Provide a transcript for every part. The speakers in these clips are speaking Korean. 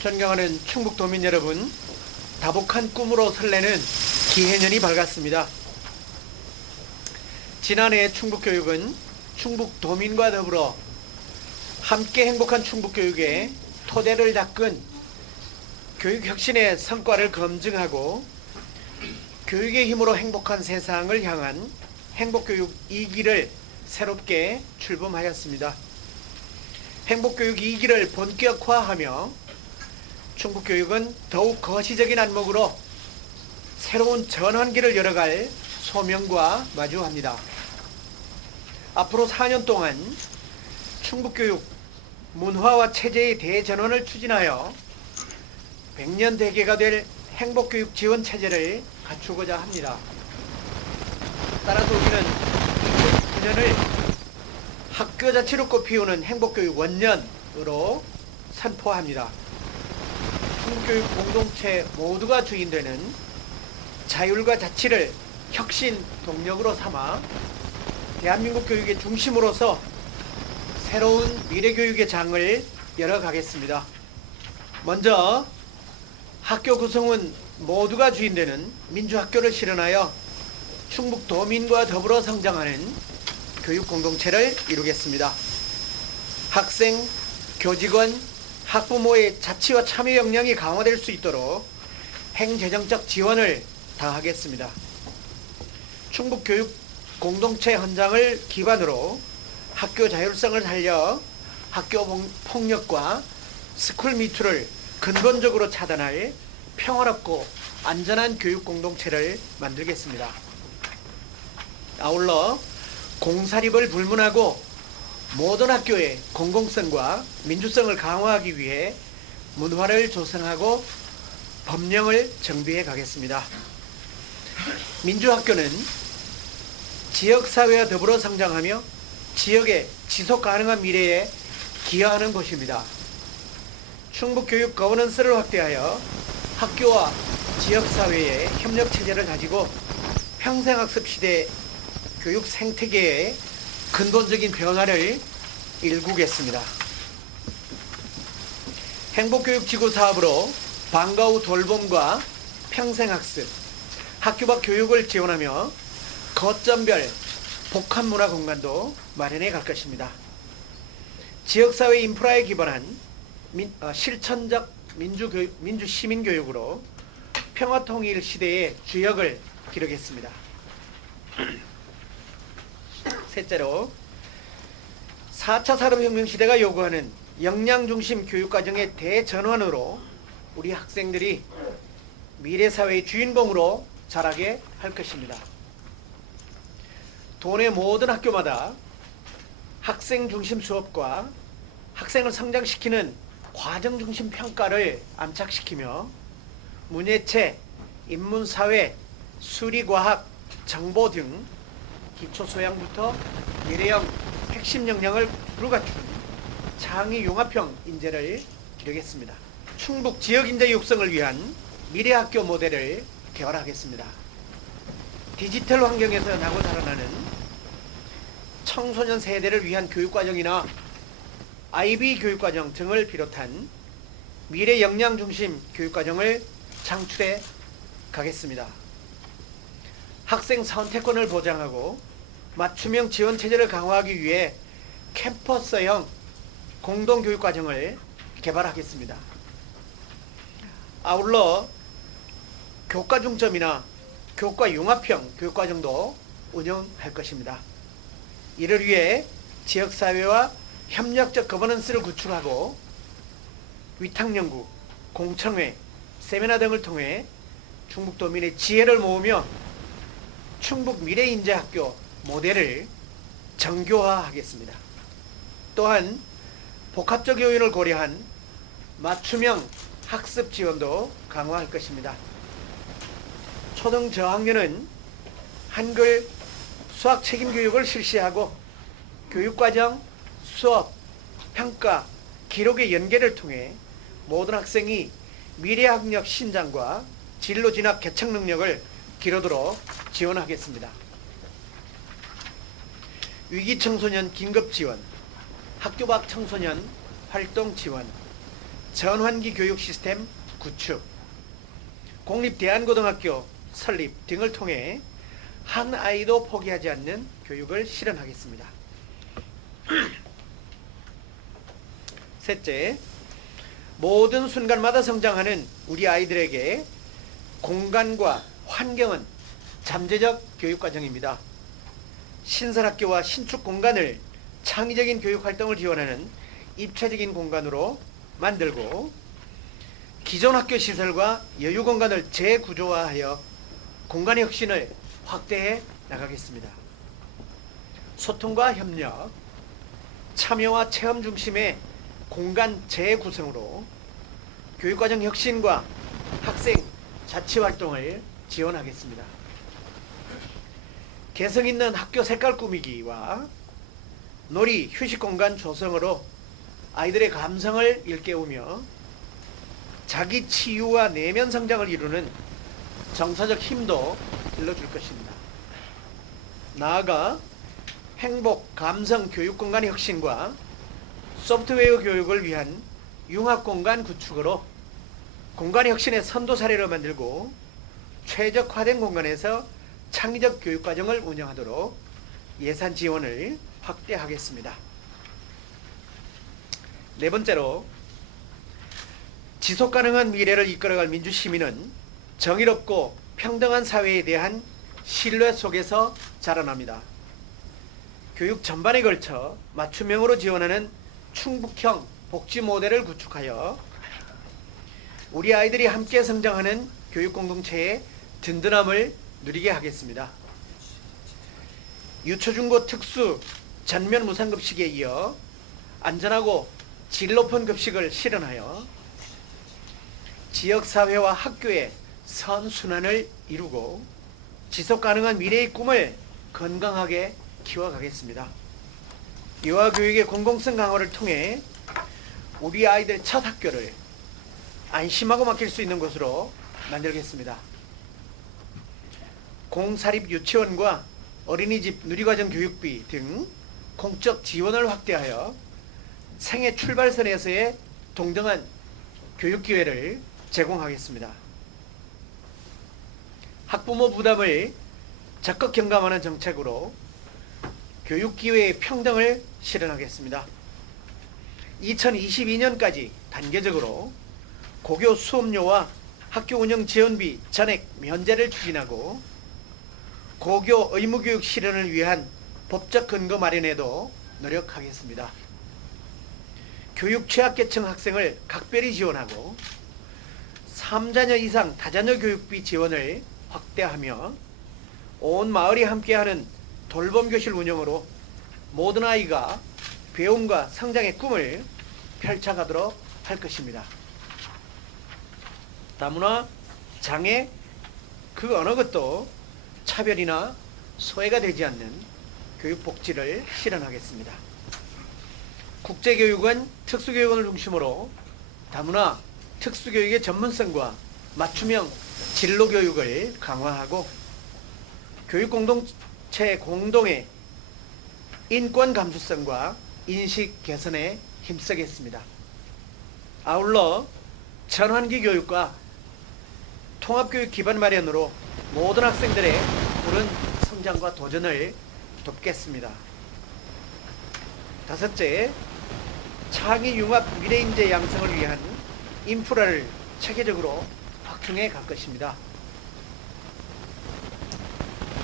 존경하는 충북도민 여러분, 다복한 꿈으로 설레는 기해년이 밝았습니다. 지난해 충북교육은 충북도민과 더불어 함께 행복한 충북교육의 토대를 닦은 교육혁신의 성과를 검증하고 교육의 힘으로 행복한 세상을 향한 행복교육 2기를 새롭게 출범하였습니다. 행복교육 2기를 본격화하며 충북교육은 더욱 거시적인 안목으로 새로운 전환기를 열어갈 소명과 마주합니다. 앞으로 4년 동안 충북교육 문화와 체제의 대전환을 추진하여 100년 대계가 될 행복교육 지원 체제를 갖추고자 합니다. 따라서 우리는 2009년을 학교자치로 꽃피우는 행복교육 원년으로 선포합니다. 충북교육 공동체 모두가 주인되는 자율과 자치를 혁신 동력으로 삼아 대한민국 교육의 중심으로서 새로운 미래교육의 장을 열어가겠습니다. 먼저 학교 구성은 모두가 주인되는 민주학교를 실현하여 충북도민과 더불어 성장하는 교육 공동체를 이루겠습니다. 학생, 교직원, 학부모의 자치와 참여 역량이 강화될 수 있도록 행재정적 지원을 다하겠습니다. 충북교육 공동체 헌장을 기반으로 학교 자율성을 살려 학교 폭력과 스쿨미투를 근본적으로 차단할 평화롭고 안전한 교육 공동체를 만들겠습니다. 아울러 공사립을 불문하고 모든 학교의 공공성과 민주성을 강화하기 위해 문화를 조성하고 법령을 정비해 가겠습니다. 민주학교는 지역사회와 더불어 성장하며 지역의 지속가능한 미래에 기여하는 곳입니다. 충북교육 거버넌스를 확대하여 학교와 지역사회의 협력체제를 가지고 평생학습 시대 교육 생태계의 근본적인 변화를 일구겠습니다. 행복교육지구 사업으로 방과 후 돌봄과 평생학습, 학교 밖 교육을 지원하며 거점별 복합문화 공간도 마련해 갈 것입니다. 지역사회 인프라에 기반한 실천적 민주시민교육으로 평화통일 시대의 주역을 기르겠습니다. 셋째로 4차 산업혁명 시대가 요구하는 역량중심 교육과정의 대전환으로 우리 학생들이 미래사회의 주인공으로 자라게 할 것입니다. 도내 모든 학교마다 학생중심 수업과 학생을 성장시키는 과정중심 평가를 안착시키며 문예체, 인문사회, 수리과학, 정보 등 기초소양부터 미래형 핵심 역량을 불갖춘 창의융합형 인재를 기르겠습니다. 충북 지역인재 육성을 위한 미래학교 모델을 개발하겠습니다. 디지털 환경에서 나고 자라나는 청소년 세대를 위한 교육과정이나 IB 교육과정 등을 비롯한 미래 역량 중심 교육과정을 창출해 가겠습니다. 학생 선택권을 보장하고 맞춤형 지원 체제를 강화하기 위해 캠퍼스형 공동교육과정을 개발하겠습니다. 아울러 교과 중점이나 교과 융합형 교육과정도 운영할 것입니다. 이를 위해 지역사회와 협력적 거버넌스를 구축하고 위탁연구, 공청회, 세미나 등을 통해 충북도민의 지혜를 모으며 충북 미래인재학교 모델을 정교화하겠습니다. 또한 복합적 요인을 고려한 맞춤형 학습 지원도 강화할 것입니다. 초등 저학년은 한글, 수학 책임 교육을 실시하고 교육과정, 수업, 평가, 기록의 연계를 통해 모든 학생이 미래학력 신장과 진로 진학 개척 능력을 기르도록 지원하겠습니다. 위기 청소년 긴급 지원, 학교 밖 청소년 활동 지원, 전환기 교육 시스템 구축, 공립대안고등학교 설립 등을 통해 한 아이도 포기하지 않는 교육을 실현하겠습니다. 셋째, 모든 순간마다 성장하는 우리 아이들에게 공간과 환경은 잠재적 교육과정입니다. 신설학교와 신축 공간을 창의적인 교육활동을 지원하는 입체적인 공간으로 만들고, 기존 학교 시설과 여유 공간을 재구조화하여 공간의 혁신을 확대해 나가겠습니다. 소통과 협력, 참여와 체험 중심의 공간 재구성으로 교육과정 혁신과 학생 자치활동을 지원하겠습니다. 개성 있는 학교 색깔 꾸미기와 놀이, 휴식공간 조성으로 아이들의 감성을 일깨우며 자기 치유와 내면 성장을 이루는 정서적 힘도 길러줄 것입니다. 나아가 행복, 감성, 교육공간의 혁신과 소프트웨어 교육을 위한 융합공간 구축으로 공간의 혁신의 선도 사례를 만들고 최적화된 공간에서 창의적 교육과정을 운영하도록 예산 지원을 확대하겠습니다. 네 번째로, 지속가능한 미래를 이끌어갈 민주시민은 정의롭고 평등한 사회에 대한 신뢰 속에서 자라납니다. 교육 전반에 걸쳐 맞춤형으로 지원하는 충북형 복지 모델을 구축하여 우리 아이들이 함께 성장하는 교육 공동체의 든든함을 누리게 하겠습니다. 유초중고 특수 전면 무상급식에 이어 안전하고 질 높은 급식을 실현하여 지역사회와 학교의 선순환을 이루고 지속가능한 미래의 꿈을 건강하게 키워가겠습니다. 유아교육의 공공성 강화를 통해 우리 아이들 첫 학교를 안심하고 맡길 수 있는 곳으로 만들겠습니다. 공사립 유치원과 어린이집 누리과정 교육비 등 공적 지원을 확대하여 생애 출발선에서의 동등한 교육기회를 제공하겠습니다. 학부모 부담을 적극 경감하는 정책으로 교육기회의 평등을 실현하겠습니다. 2022년까지 단계적으로 고교 수업료와 학교 운영 지원비 전액 면제를 추진하고 고교 의무교육 실현을 위한 법적 근거 마련에도 노력하겠습니다. 교육 취약계층 학생을 각별히 지원하고 3자녀 이상 다자녀 교육비 지원을 확대하며 온 마을이 함께하는 돌봄교실 운영으로 모든 아이가 배움과 성장의 꿈을 펼쳐가도록 할 것입니다. 다문화, 장애, 그 어느 것도 차별이나 소외가 되지 않는 교육복지를 실현하겠습니다. 국제교육은 특수교육원을 중심으로 다문화, 특수교육의 전문성과 맞춤형 진로교육을 강화하고 교육공동체 공동의 인권 감수성과 인식 개선에 힘쓰겠습니다. 아울러 전환기 교육과 통합교육 기반 마련으로 모든 학생들의 푸른 성장과 도전을 돕겠습니다. 다섯째, 창의융합 미래인재 양성을 위한 인프라를 체계적으로 확충해 갈 것입니다.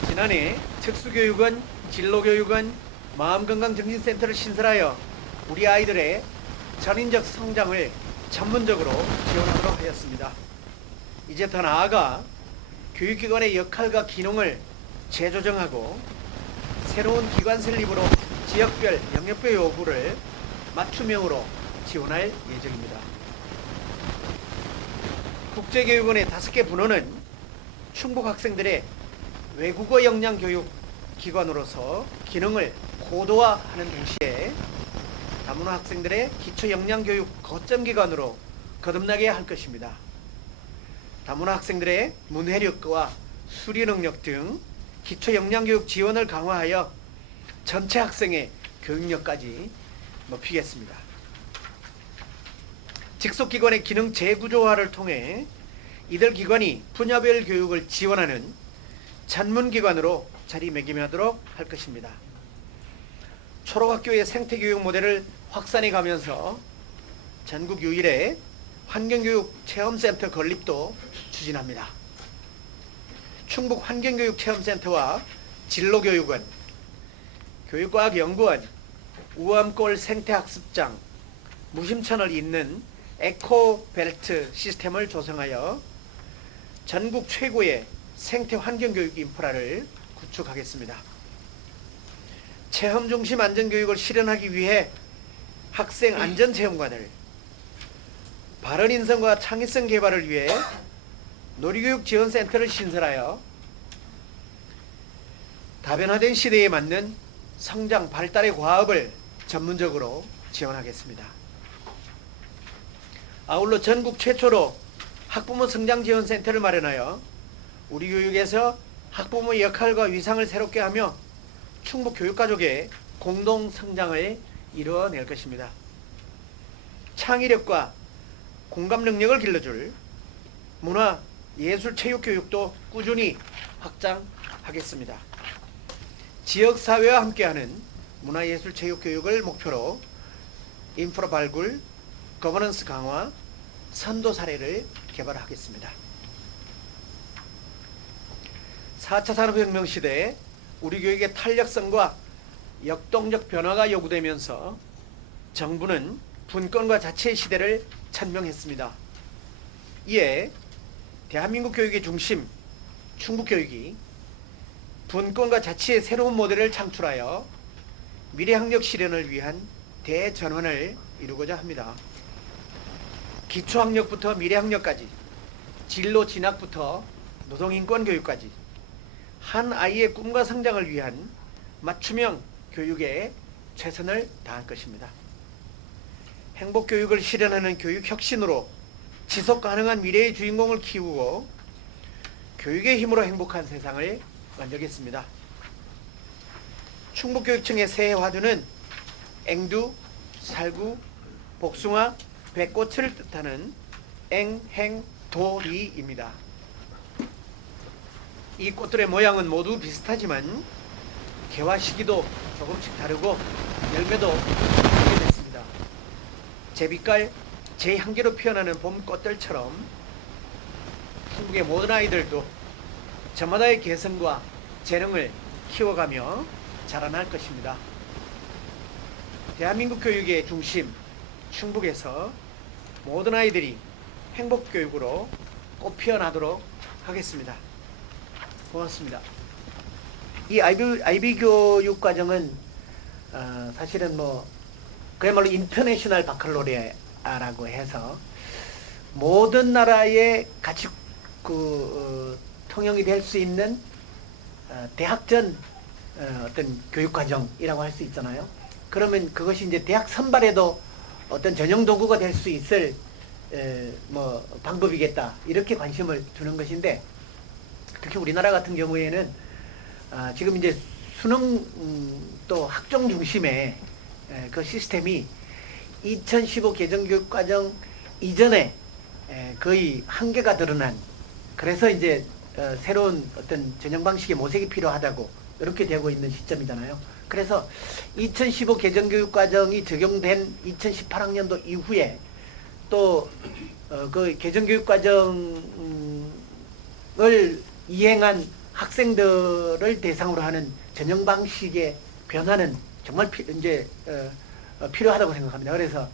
지난해 특수교육원, 진로교육원, 마음건강정신센터를 신설하여 우리 아이들의 전인적 성장을 전문적으로 지원하도록 하였습니다. 이제 더 나아가 교육기관의 역할과 기능을 재조정하고 새로운 기관 설립으로 지역별 영역별 요구를 맞춤형으로 지원할 예정입니다. 국제교육원의 5개 분원은 충북 학생들의 외국어 역량 교육 기관으로서 기능을 고도화하는 동시에 다문화 학생들의 기초 역량 교육 거점 기관으로 거듭나게 할 것입니다. 다문화 학생들의 문해력과 수리 능력 등 기초 역량 교육 지원을 강화하여 전체 학생의 교육력까지 높이겠습니다. 직속기관의 기능 재구조화를 통해 이들 기관이 분야별 교육을 지원하는 전문기관으로 자리매김하도록 할 것입니다. 초록학교의 생태교육 모델을 확산해 가면서 전국 유일의 환경교육 체험센터 건립도 추진합니다. 충북 환경교육체험센터와 진로교육원, 교육과학연구원, 우암골 생태학습장, 무심천을 잇는 에코벨트 시스템을 조성하여 전국 최고의 생태환경교육 인프라를 구축하겠습니다. 체험중심 안전교육을 실현하기 위해 학생 안전체험관을, 발언인성과 창의성 개발을 위해 놀이교육지원센터를 신설하여 다변화된 시대에 맞는 성장 발달의 과업을 전문적으로 지원하겠습니다. 아울러 전국 최초로 학부모 성장지원센터를 마련하여 우리 교육에서 학부모의 역할과 위상을 새롭게 하며 충북 교육가족의 공동 성장을 이루어낼 것입니다. 창의력과 공감 능력을 길러줄 문화, 예술, 체육 교육도 꾸준히 확장하겠습니다. 지역사회와 함께하는 문화예술, 체육 교육을 목표로 인프라 발굴, 거버넌스 강화, 선도 사례를 개발하겠습니다. 4차 산업혁명 시대에 우리 교육의 탄력성과 역동적 변화가 요구되면서 정부는 분권과 자치의 시대를 천명했습니다. 이에 대한민국 교육의 중심, 충북교육이 분권과 자치의 새로운 모델을 창출하여 미래학력 실현을 위한 대전환을 이루고자 합니다. 기초학력부터 미래학력까지, 진로 진학부터 노동인권 교육까지 한 아이의 꿈과 성장을 위한 맞춤형 교육에 최선을 다할 것입니다. 행복교육을 실현하는 교육혁신으로 지속가능한 미래의 주인공을 키우고 교육의 힘으로 행복한 세상을 만들겠습니다. 충북교육청의 새해 화두는 앵두, 살구, 복숭아, 배꽃을 뜻하는 앵행도리입니다. 이 꽃들의 모양은 모두 비슷하지만 개화 시기도 조금씩 다르고 열매도 다르게 됐습니다. 제 빛깔, 제 향기로 피어나는 봄 꽃들처럼 충북의 모든 아이들도 저마다의 개성과 재능을 키워가며 자라날 것입니다. 대한민국 교육의 중심, 충북에서 모든 아이들이 행복교육으로 꽃피어나도록 하겠습니다. 고맙습니다. 이 IB 교육 과정은 사실은 그야말로 인터내셔널 바칼로레아라고 해서 모든 나라에 같이 통용이 될 수 있는 대학전 어떤 교육 과정이라고 할 수 있잖아요. 그러면 그것이 이제 대학 선발에도 어떤 전형 도구가 될 수 있을 방법이겠다, 이렇게 관심을 두는 것인데, 특히 우리나라 같은 경우에는 지금 이제 수능 또 학종 중심의 그 시스템이 2015 개정교육과정 이전에 거의 한계가 드러난, 그래서 이제 새로운 어떤 전형 방식의 모색이 필요하다고 이렇게 되고 있는 시점이잖아요. 그래서 2015 개정교육과정이 적용된 2018학년도 이후에 또 그 개정교육과정을 이행한 학생들을 대상으로 하는 전형 방식의 변화는 정말 이제 필요하다고 생각합니다. 그래서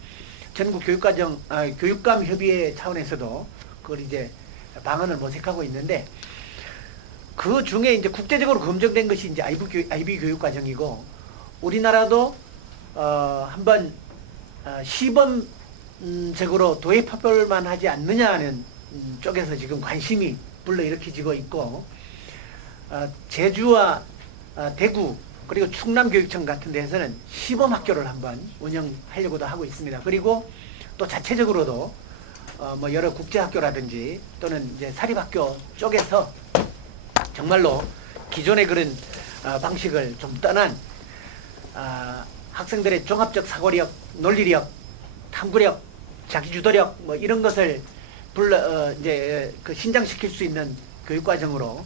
전국 교육감 협의회 차원에서도 그걸 이제 방안을 모색하고 있는데, 그 중에 이제 국제적으로 검증된 것이 이제 IB 교육 과정이고, 우리나라도 한번 시범적으로 도입해볼만 하지 않느냐는 쪽에서 지금 관심이 불러일으켜지고 있고, 제주와 대구 그리고 충남교육청 같은 데에서는 시범학교를 한번 운영하려고도 하고 있습니다. 그리고 또 자체적으로도 여러 국제학교라든지 또는 이제 사립학교 쪽에서 정말로 기존의 그런 방식을 좀 떠난 학생들의 종합적 사고력, 논리력, 탐구력, 자기주도력 뭐 이런 것을 이제 그 신장시킬 수 있는 교육과정으로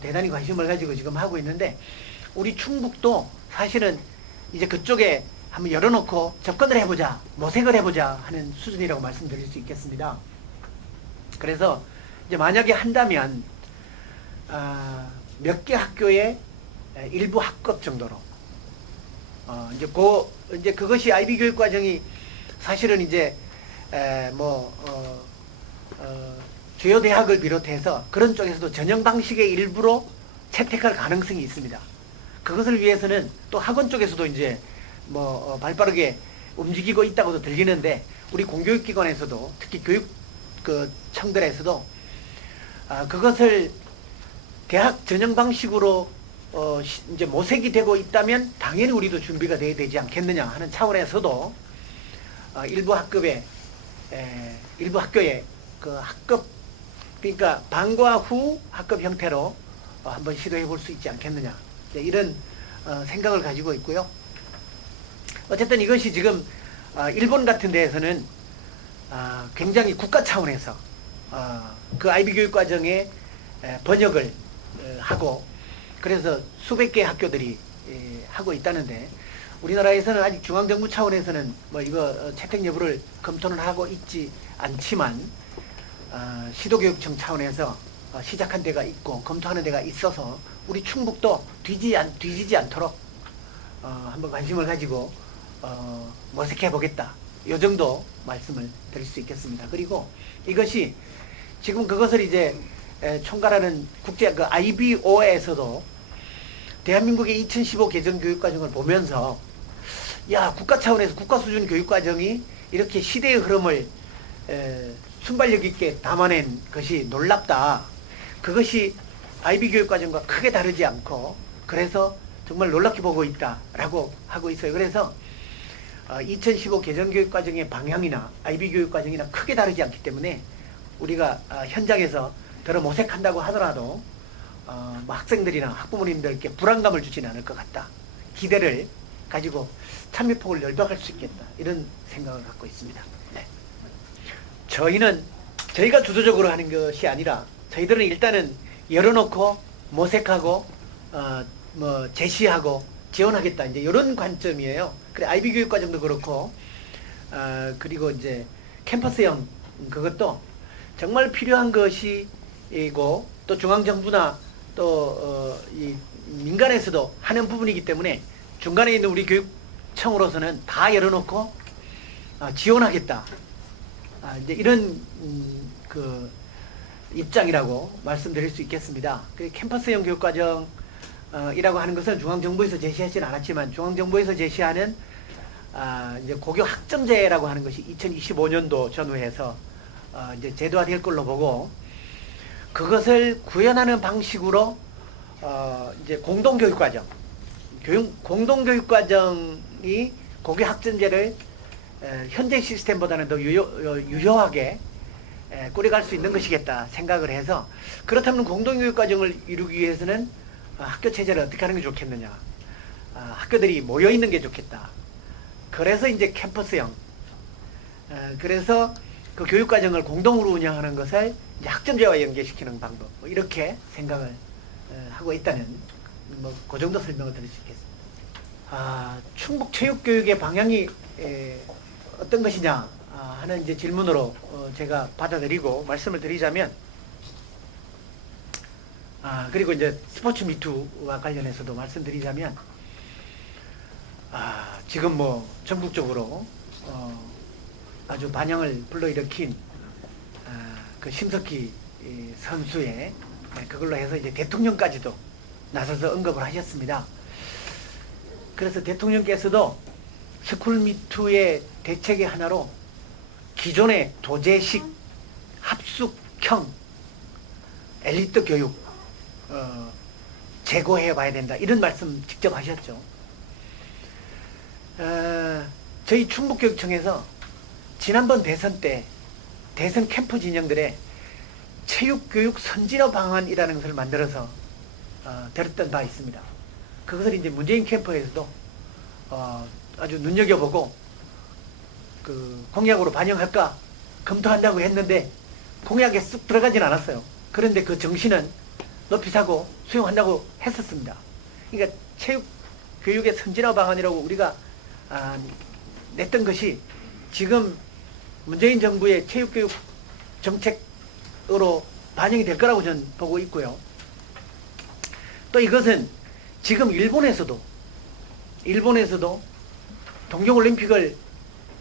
대단히 관심을 가지고 지금 하고 있는데, 우리 충북도 사실은 이제 그쪽에 한번 열어놓고 접근을 해보자, 모색을 해보자 하는 수준이라고 말씀드릴 수 있겠습니다. 그래서 이제 만약에 한다면 몇 개 학교의 일부 학급 정도로 이제 그것이 IB 교육 과정이 사실은 이제 주요 대학을 비롯해서 그런 쪽에서도 전형 방식의 일부로 채택할 가능성이 있습니다. 그것을 위해서는 또 학원 쪽에서도 이제 발빠르게 움직이고 있다고도 들리는데, 우리 공교육기관에서도 특히 교육 그 청들에서도 그것을 대학 전형 방식으로 이제 모색이 되고 있다면 당연히 우리도 준비가 돼야 되지 않겠느냐 하는 차원에서도 일부 학교에 그 학급, 그러니까 방과 후 학급 형태로 한번 시도해 볼 수 있지 않겠느냐, 이런 생각을 가지고 있고요. 어쨌든 이것이 지금 일본 같은 데에서는 굉장히 국가 차원에서 그 IB 교육 과정의 번역을 하고, 그래서 수백 개의 학교들이 하고 있다는데, 우리나라에서는 아직 중앙정부 차원에서는 이거 채택 여부를 검토는 하고 있지 않지만 시도교육청 차원에서 시작한 데가 있고 검토하는 데가 있어서 우리 충북도 뒤지지 않도록 한번 관심을 가지고 모색해 보겠다, 이 정도 말씀을 드릴 수 있겠습니다. 그리고 이것이 지금 그것을 이제 총괄하는 국제 그 IBO에서도 대한민국의 2015 개정 교육과정을 보면서, 야, 국가 차원에서 국가 수준 교육과정이 이렇게 시대의 흐름을 순발력 있게 담아낸 것이 놀랍다. 그것이 IB 교육과정과 크게 다르지 않고, 그래서 정말 놀랍게 보고 있다라고 하고 있어요. 그래서 2015 개정 교육과정의 방향이나 IB 교육과정이나 크게 다르지 않기 때문에 우리가 현장에서 들어 모색한다고 하더라도 학생들이나 학부모님들께 불안감을 주지는 않을 것 같다, 기대를 가지고 참여폭을 넓혀갈 수 있겠다, 이런 생각을 갖고 있습니다. 네. 저희가 주도적으로 하는 것이 아니라 저희들은 일단은 열어놓고 모색하고 제시하고 지원하겠다, 이제 이런 관점이에요. 그래, IB 교육과정도 그렇고 그리고 이제 캠퍼스형 그것도 정말 필요한 것이고, 또 중앙정부나 또 이 민간에서도 하는 부분이기 때문에 중간에 있는 우리 교육청으로서는 다 열어놓고 지원하겠다, 이제 이런 그 입장이라고 말씀드릴 수 있겠습니다. 그 캠퍼스형 교육과정이라고 하는 것은 중앙정부에서 제시하지는 않았지만, 중앙정부에서 제시하는 이제 고교 학점제라고 하는 것이 2025년도 전후해서 이제 제도화될 걸로 보고, 그것을 구현하는 방식으로 이제 공동교육과정, 공동교육과정이 고교 학점제를 현재 시스템보다는 더 유효하게 꾸려갈 수 있는 것이겠다 생각을 해서, 그렇다면 공동교육과정을 이루기 위해서는 학교 체제를 어떻게 하는 게 좋겠느냐, 학교들이 모여있는 게 좋겠다. 그래서 이제 캠퍼스형, 그래서 그 교육과정을 공동으로 운영하는 것을 이제 학점제와 연계시키는 방법, 이렇게 생각을 하고 있다는 그 정도 설명을 드릴 수 있겠습니다. 충북 체육교육의 방향이 어떤 것이냐 하는 이제 질문으로 제가 받아들이고 말씀을 드리자면, 그리고 이제 스포츠 미투와 관련해서도 말씀드리자면, 지금 전국적으로 아주 반향을 불러일으킨 그 심석희 선수의 그걸로 해서 이제 대통령까지도 나서서 언급을 하셨습니다. 그래서 대통령께서도 스쿨미투의 대책의 하나로 기존의 도제식 합숙형 엘리트 교육 제고해 봐야 된다, 이런 말씀 직접 하셨죠. 저희 충북교육청에서 지난번 대선 때 대선 캠프 진영들의 체육교육 선진화 방안이라는 것을 만들어서 들었던 바 있습니다. 그것을 이제 문재인 캠프에서도 아주 눈여겨보고 그 공약으로 반영할까 검토한다고 했는데 공약에 쑥 들어가진 않았어요. 그런데 그 정신은 높이 사고 수용한다고 했었습니다. 그러니까 체육 교육의 선진화 방안이라고 우리가 냈던 것이 지금 문재인 정부의 체육교육 정책으로 반영이 될 거라고 저는 보고 있고요. 또 이것은 지금 일본에서도 동경올림픽을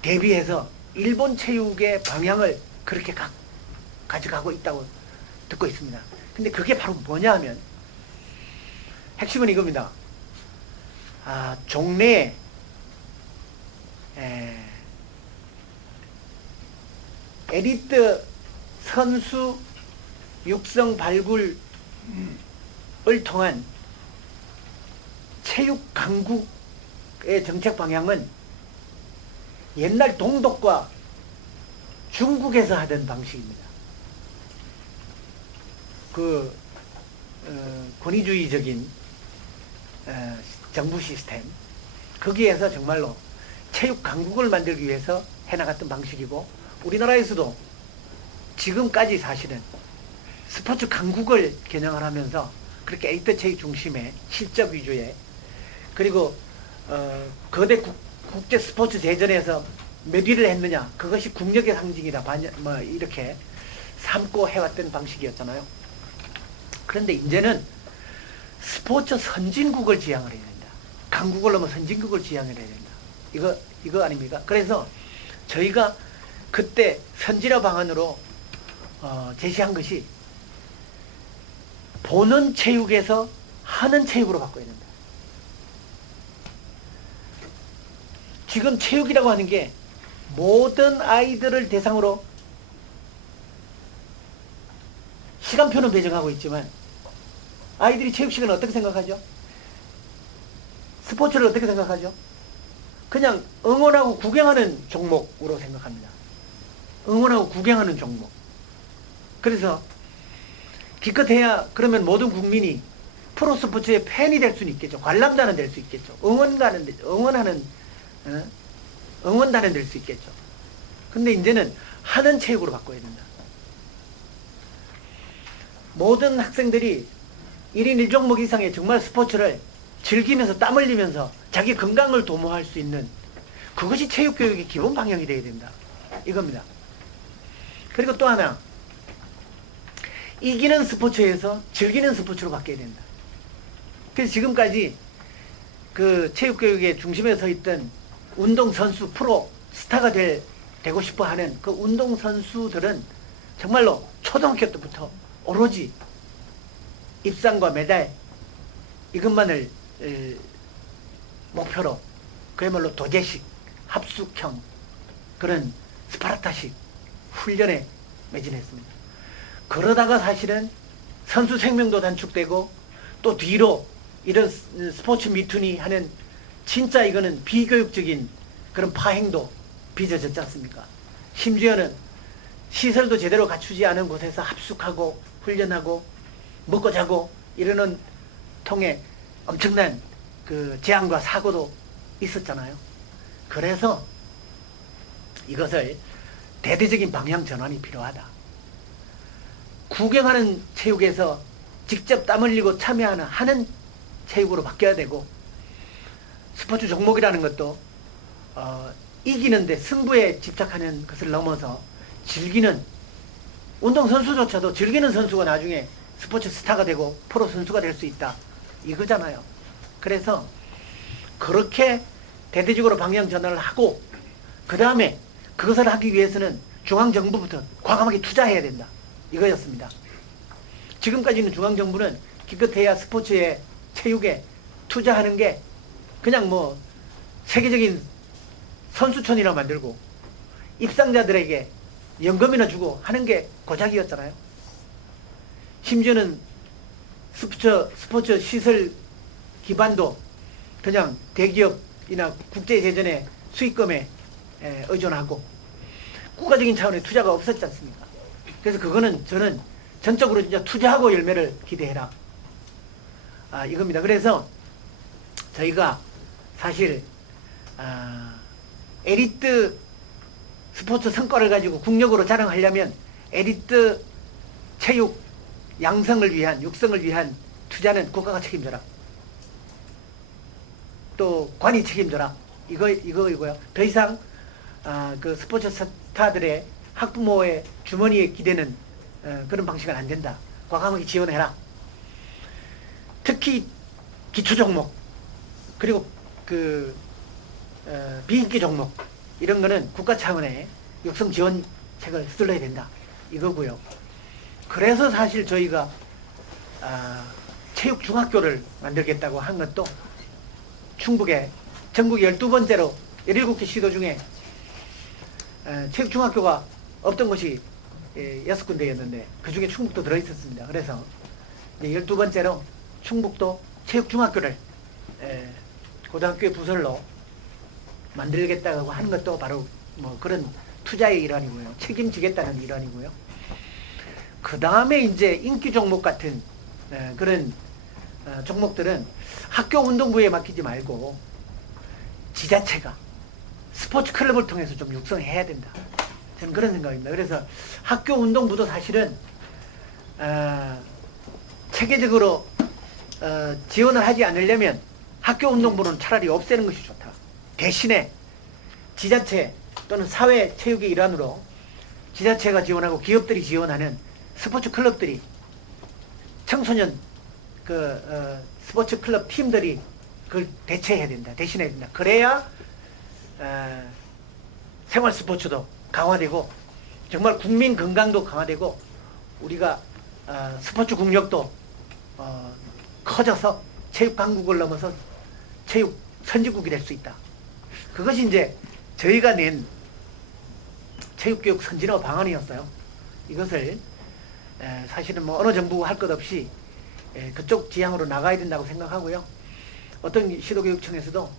대비해서 일본 체육의 방향을 그렇게 가져가고 있다고 듣고 있습니다. 근데 그게 바로 뭐냐 하면 핵심은 이겁니다. 종래에 엘리트 선수 육성 발굴을 통한 체육 강국의 정책 방향은 옛날 동독과 중국에서 하던 방식입니다. 권위주의적인 정부 시스템, 거기에서 정말로 체육 강국을 만들기 위해서 해나갔던 방식이고, 우리나라에서도 지금까지 사실은 스포츠 강국을 겨냥을 하면서 그렇게 엘리트 체육 중심의 실적 위주의, 그리고 거대 국제 스포츠 대전에서 몇 위를 했느냐, 그것이 국력의 상징이다, 이렇게 삼고 해왔던 방식이었잖아요. 그런데 이제는 스포츠 선진국을 지향을 해야 된다. 강국을 넘어 선진국을 지향을 해야 된다. 이거 아닙니까? 그래서 저희가 그때 선진화 방안으로 제시한 것이 보는 체육에서 하는 체육으로 바꿔야 된다. 지금 체육이라고 하는 게 모든 아이들을 대상으로 시간표는 배정하고 있지만 아이들이 체육 시간을 어떻게 생각하죠? 스포츠를 어떻게 생각하죠? 그냥 응원하고 구경하는 종목으로 생각합니다. 응원하고 구경하는 종목. 그래서 기껏해야 그러면 모든 국민이 프로스포츠의 팬이 될 수는 있겠죠. 관람단은 될 수 있겠죠. 응원단은 될 수 있겠죠. 근데 이제는 하는 체육으로 바꿔야 된다. 모든 학생들이 1인 1종목 이상의 정말 스포츠를 즐기면서 땀 흘리면서 자기 건강을 도모할 수 있는, 그것이 체육교육의 기본 방향이 되어야 된다. 이겁니다. 그리고 또 하나, 이기는 스포츠에서 즐기는 스포츠로 바뀌어야 된다. 그래서 지금까지 그 체육교육의 중심에 서 있던 운동선수, 프로 스타가 되고 싶어 하는 그 운동선수들은 정말로 초등학교 때부터 오로지 입상과 메달, 이것만을 목표로 그야말로 도제식, 합숙형, 그런 스파르타식 훈련에 매진했습니다. 그러다가 사실은 선수 생명도 단축되고, 또 뒤로 이런 스포츠 미투니 하는 진짜 이거는 비교육적인 그런 파행도 빚어졌지 않습니까? 심지어는 시설도 제대로 갖추지 않은 곳에서 합숙하고 훈련하고 먹고 자고 이러는 통에 엄청난 그 재앙과 사고도 있었잖아요. 그래서 이것을 대대적인 방향 전환이 필요하다. 구경하는 체육에서 직접 땀 흘리고 하는 체육으로 바뀌어야 되고, 스포츠 종목이라는 것도 이기는데 승부에 집착하는 것을 넘어서 즐기는, 운동선수조차도 즐기는 선수가 나중에 스포츠 스타가 되고 프로 선수가 될 수 있다, 이거잖아요. 그래서 그렇게 대대적으로 방향 전환을 하고, 그 다음에 그것을 하기 위해서는 중앙정부부터 과감하게 투자해야 된다, 이거였습니다. 지금까지는 중앙정부는 기껏해야 스포츠에, 체육에 투자하는 게 그냥 뭐 세계적인 선수촌이나 만들고 입상자들에게 연금이나 주고 하는 게 고작이었잖아요. 심지어는 스포츠 시설 기반도 그냥 대기업이나 국제대전의 수익금에 의존하고 국가적인 차원의 투자가 없었지 않습니까? 그래서 그거는 저는 전적으로 진짜 투자하고 열매를 기대해라, 이겁니다. 그래서 저희가 사실 엘리트 스포츠 성과를 가지고 국력으로 자랑하려면 엘리트 체육 양성을 위한, 육성을 위한 투자는 국가가 책임져라. 또 관이 책임져라. 이거고요. 더 이상 그 스포츠 스타들의 학부모의 주머니에 기대는 그런 방식은 안 된다. 과감하게 지원해라. 특히 기초 종목 그리고 그 비인기 종목 이런 거는 국가 차원의 육성 지원책을 쓸어야 된다. 이거고요. 그래서 사실 저희가 체육 중학교를 만들겠다고 한 것도 충북에 전국 12번째로 17개 시도 중에 체육 중학교가 없던 곳이 6군데였는데 그 중에 충북도 들어있었습니다. 그래서 12번째로 충북도 체육 중학교를 고등학교의 부설로 만들겠다고 하는 것도 바로 뭐 그런 투자의 일환이고요. 책임지겠다는 일환이고요. 그 다음에 이제 인기 종목 같은 그런 종목들은 학교 운동부에 맡기지 말고 지자체가 스포츠 클럽을 통해서 좀 육성해야 된다. 저는 그런 생각입니다. 그래서 학교 운동부도 사실은 체계적으로 지원을 하지 않으려면 학교 운동부는 차라리 없애는 것이 좋다. 대신에 지자체 또는 사회 체육의 일환으로 지자체가 지원하고 기업들이 지원하는 스포츠 클럽들이 청소년 스포츠 클럽 팀들이 그걸 대체해야 된다. 대신해야 된다. 그래야 생활 스포츠도 강화되고 정말 국민 건강도 강화되고 우리가 스포츠 국력도 커져서 체육 강국을 넘어서 체육 선진국이 될 수 있다. 그것이 이제 저희가 낸 체육교육 선진화 방안이었어요. 이것을 사실은 뭐 어느 정부가 할 것 없이 그쪽 지향으로 나가야 된다고 생각하고요. 어떤 시도교육청에서도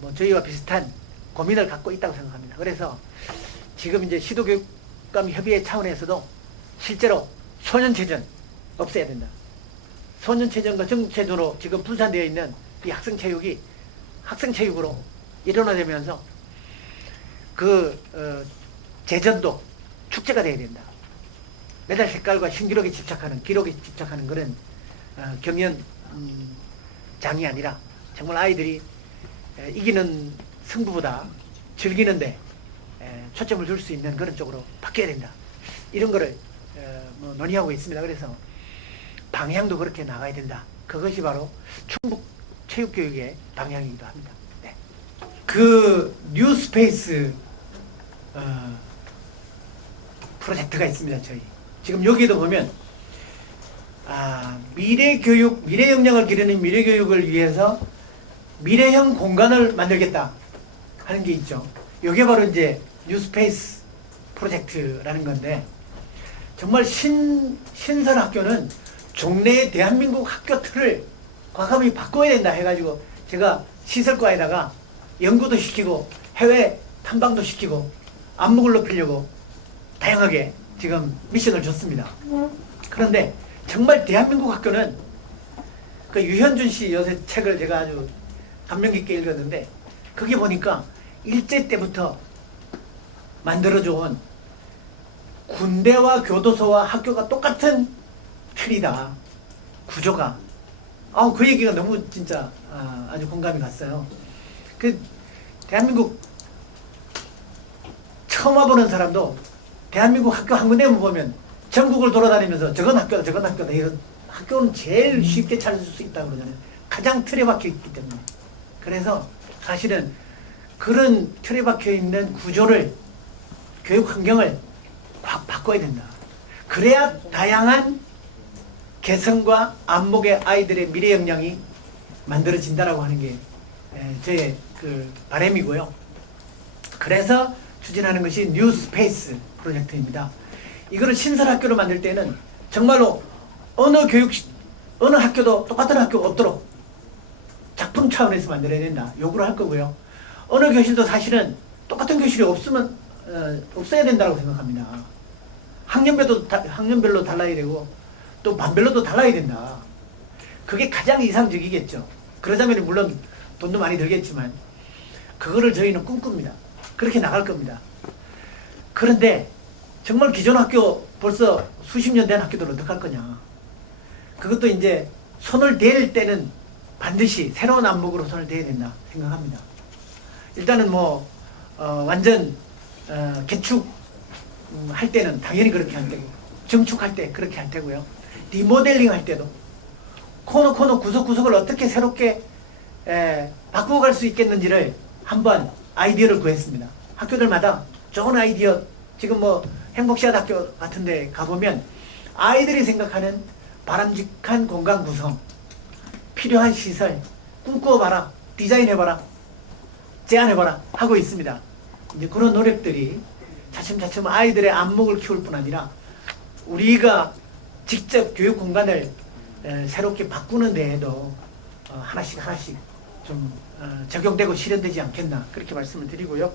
뭐 저희와 비슷한 고민을 갖고 있다고 생각합니다. 그래서 지금 이제 시도교육감 협의회 차원에서도 실제로 소년체전 없애야 된다. 소년체전과 전국체전으로 지금 분산되어 있는 이 학생체육이 학생체육으로 일원화되면서 제전도 축제가 돼야 된다. 메달 색깔과 신기록에 집착하는, 기록에 집착하는 그런 경연장이 아니라 정말 아이들이 이기는 승부보다 즐기는데 초점을 줄 수 있는 그런 쪽으로 바뀌어야 된다. 이런 거를 뭐 논의하고 있습니다. 그래서 방향도 그렇게 나가야 된다. 그것이 바로 충북 체육교육의 방향이기도 합니다. 네. 그 뉴스페이스 프로젝트가 있습니다. 저희 지금 여기도 보면 미래교육, 미래역량을 기르는 미래교육을 위해서 미래형 공간을 만들겠다 하는 게 있죠. 이게 바로 이제 뉴스페이스 프로젝트라는 건데 정말 신설학교는 종래의 대한민국 학교 틀을 과감히 바꿔야 된다 해가지고 제가 시설과에다가 연구도 시키고 해외 탐방도 시키고 안목을 높이려고 다양하게 지금 미션을 줬습니다. 그런데 정말 대한민국 학교는 그 유현준 씨 요새 책을 제가 아주 감명 깊게 읽었는데 거기 보니까 일제 때부터 만들어준 군대와 교도소와 학교가 똑같은 틀이다. 구조가. 그 얘기가 너무 진짜 아주 공감이 갔어요. 그 대한민국 처음 와보는 사람도 대한민국 학교 한 군데만 보면 전국을 돌아다니면서 저건 학교다 저건 학교다 이런 학교는 제일 쉽게 찾을 수 있다고 그러잖아요. 가장 틀에 박혀 있기 때문에. 그래서 사실은 그런 틀에 박혀 있는 구조를 교육 환경을 확 바꿔야 된다. 그래야 다양한 개성과 안목의 아이들의 미래 역량이 만들어진다라고 하는 게 저의 그 바람이고요. 그래서 추진하는 것이 뉴스페이스 프로젝트입니다. 이거를 신설학교로 만들 때는 정말로 어느 학교도 똑같은 학교가 없도록 작품 차원에서 만들어야 된다. 요구를 할 거고요. 어느 교실도 사실은 똑같은 교실이 없어야 된다고 생각합니다. 학년별로 달라야 되고 또 반별로도 달라야 된다. 그게 가장 이상적이겠죠. 그러자면 물론 돈도 많이 들겠지만 그거를 저희는 꿈꿉니다. 그렇게 나갈 겁니다. 그런데 정말 기존 학교 벌써 수십 년 된 학교들 어떡할 거냐. 그것도 이제 손을 댈 때는 반드시 새로운 안목으로 손을 대야 된다 생각합니다. 일단은 뭐 완전 개축 할 때는 당연히 그렇게 할 테고, 증축할 때 그렇게 할 테고요. 리모델링 할 때도 코너 구석구석을 어떻게 새롭게 바꾸어 갈 수 있겠는지를 한번 아이디어를 구했습니다. 학교들마다 좋은 아이디어, 지금 뭐 행복시앗 학교 같은 데 가보면 아이들이 생각하는 바람직한 공간 구성, 필요한 시설 꿈꾸어봐라, 디자인해봐라, 제안해봐라 하고 있습니다. 이제 그런 노력들이 차츰차츰 아이들의 안목을 키울 뿐 아니라 우리가 직접 교육 공간을 새롭게 바꾸는 데에도 하나씩 좀 적용되고 실현되지 않겠나 그렇게 말씀을 드리고요.